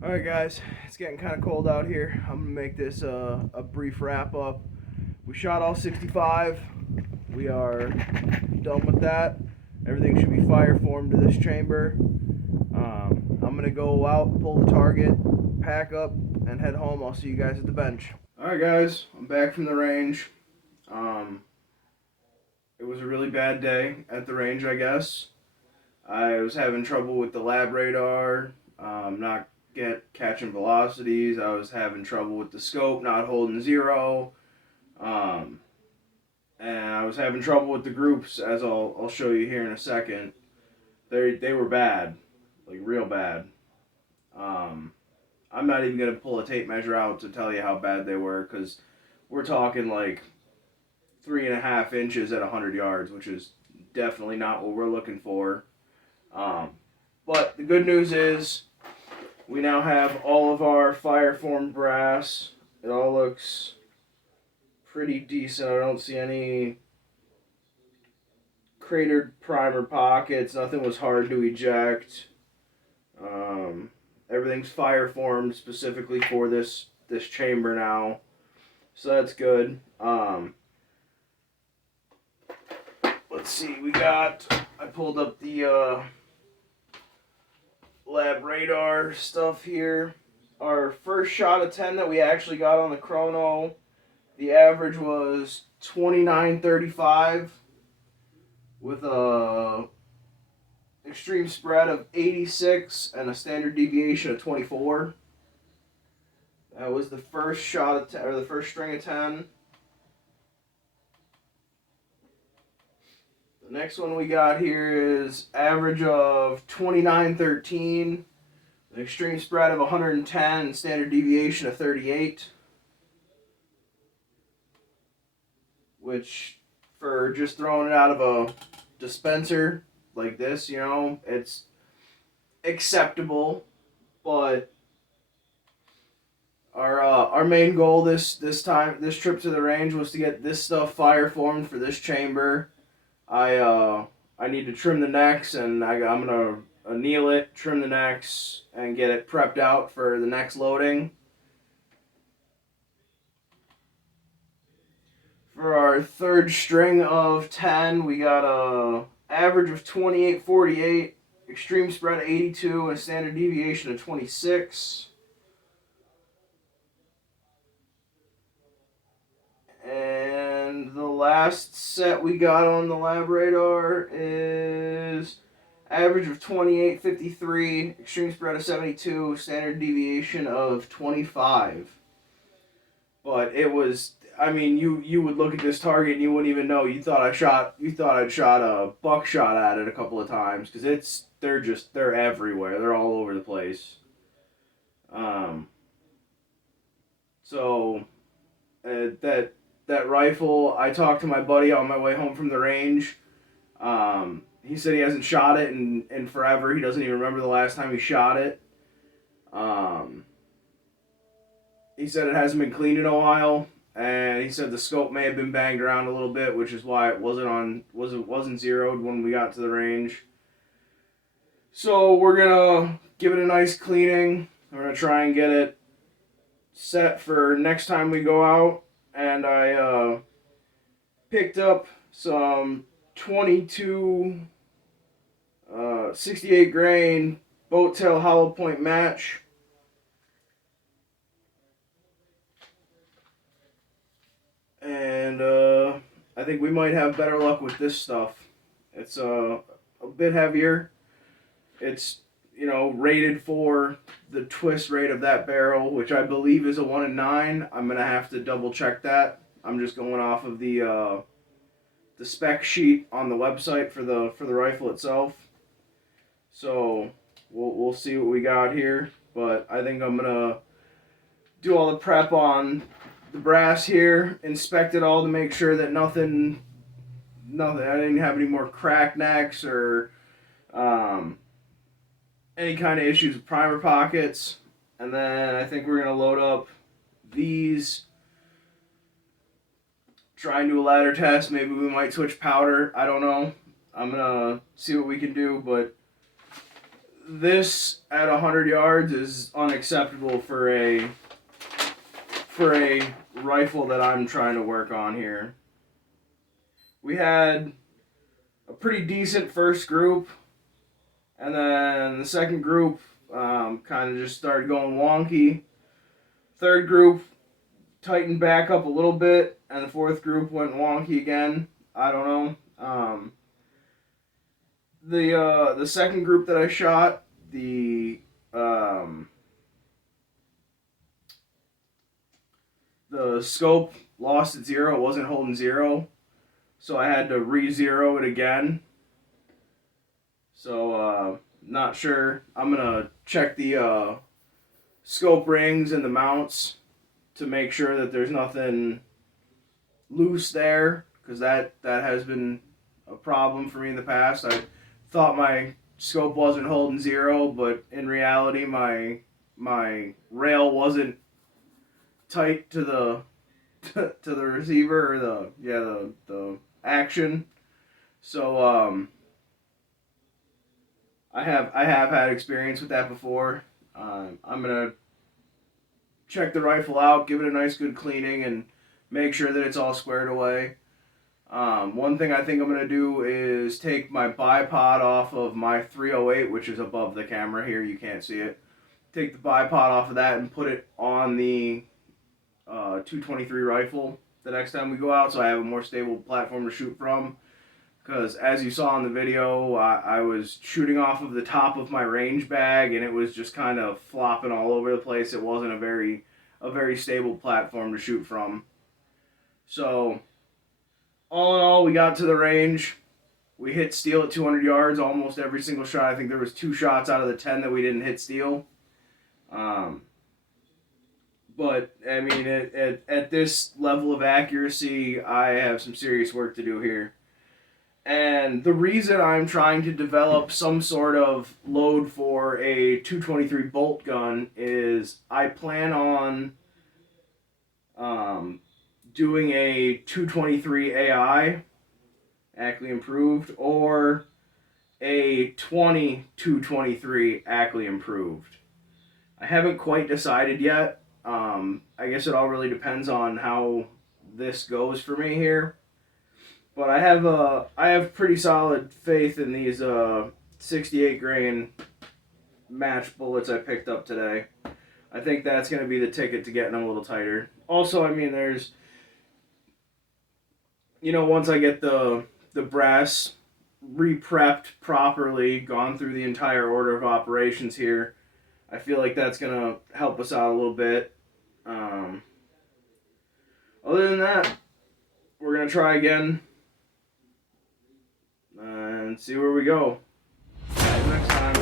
Alright guys, it's getting kind of cold out here. I'm going to make this a brief wrap up. We shot all 65. We are done with that. Everything should be fire formed to this chamber. I'm going to go out, pull the target, pack up, and head home. I'll see you guys at the bench. Alright guys, I'm back from the range. Um, it was a really bad day at the range, I guess. I was having trouble with the lab radar, not catching velocities. I was having trouble with the scope, not holding zero, um, and I was having trouble with the groups, as I'll show you here in a second. They were bad, like real bad. Um, I'm not even gonna pull a tape measure out to tell you how bad they were, because we're talking like 3.5 inches at 100 yards, which is definitely not what we're looking for. Um, but the good news is we now have all of our fire formed brass. It all looks pretty decent. I don't see any cratered primer pockets. Nothing was hard to eject. Um, Everything's fire formed specifically for this chamber now, so that's good. Let's see. I pulled up the lab radar stuff here. Our first shot of 10 that we actually got on the chrono, the average was 29.35 with a extreme spread of 86 and a standard deviation of 24. That was the first shot of 10, or the first string of 10. The next one we got here is average of 29.13, an extreme spread of 110, and standard deviation of 38. Which, for just throwing it out of a dispenser like this, it's acceptable. But our main goal this trip to the range was to get this stuff fire formed for this chamber. I need to trim the necks, and I'm gonna anneal it, trim the necks, and get it prepped out for the next loading. For our third string of 10, we got a average of 28.48, extreme spread 82, and a standard deviation of 26. And the last set we got on the lab radar is average of 28.53, extreme spread of 72, standard deviation of 25. But it was, I mean, you would look at this target and you wouldn't even know. You thought I'd shot a buckshot at it a couple of times, because they're everywhere. They're all over the place. Um, so that rifle, I talked to my buddy on my way home from the range. He said he hasn't shot it in forever. He doesn't even remember the last time he shot it. Um, he said it hasn't been cleaned in a while, and he said the scope may have been banged around a little bit, which is why it wasn't zeroed when we got to the range. So we're gonna give it a nice cleaning. We're gonna try and get it set for next time we go out. And I picked up some 22 68 grain boat tail hollow point match. And I think we might have better luck with this stuff. It's a bit heavier. It's, rated for the twist rate of that barrel, which I believe is a 1 in 9. I'm gonna have to double check that. I'm just going off of the spec sheet on the website for the rifle itself. So we'll see what we got here. But I think I'm gonna do all the prep on the brass here, inspect it all to make sure that nothing. I didn't have any more crack necks or any kind of issues with primer pockets. And then I think we're gonna load up these. Try and do a ladder test. Maybe we might switch powder. I don't know. I'm gonna see what we can do, but this at 100 yards is unacceptable for a rifle that I'm trying to work on here. We had a pretty decent first group, and then the second group kind of just started going wonky. Third group tightened back up a little bit, and the fourth group went wonky again. I don't know. The second group that I shot, the scope lost at 0. It wasn't holding 0, so I had to re-zero it again. So not sure. I'm gonna check the scope rings and the mounts to make sure that there's nothing loose there, because that has been a problem for me in the past. I thought my scope wasn't holding 0, but in reality my rail wasn't tight to the to the receiver, or the action. So I have had experience with that before. I'm gonna check the rifle out, give it a nice good cleaning, and make sure that it's all squared away. One thing I think I'm going to do is take my bipod off of my 308, which is above the camera here. You can't see it. Take the bipod off of that and put it on the 223 rifle the next time we go out, so I have a more stable platform to shoot from. Because as you saw in the video, I was shooting off of the top of my range bag, and it was just kind of flopping all over the place. It wasn't a very stable platform to shoot from. So all in all, we got to the range. We hit steel at 200 yards almost every single shot. I think there was 2 shots out of the 10 that we didn't hit steel. But, I mean, at this level of accuracy, I have some serious work to do here. And the reason I'm trying to develop some sort of load for a 223 bolt gun is I plan on doing a 223 AI, Ackley Improved, or a 223 Ackley Improved. I haven't quite decided yet. I guess it all really depends on how this goes for me here. But I have pretty solid faith in these 68 grain match bullets I picked up today. I think that's going to be the ticket to getting them a little tighter. Also, I mean, there's, once I get the brass re-prepped properly, gone through the entire order of operations here, I feel like that's going to help us out a little bit. Other than that, we're going to try again and see where we go. See you next time.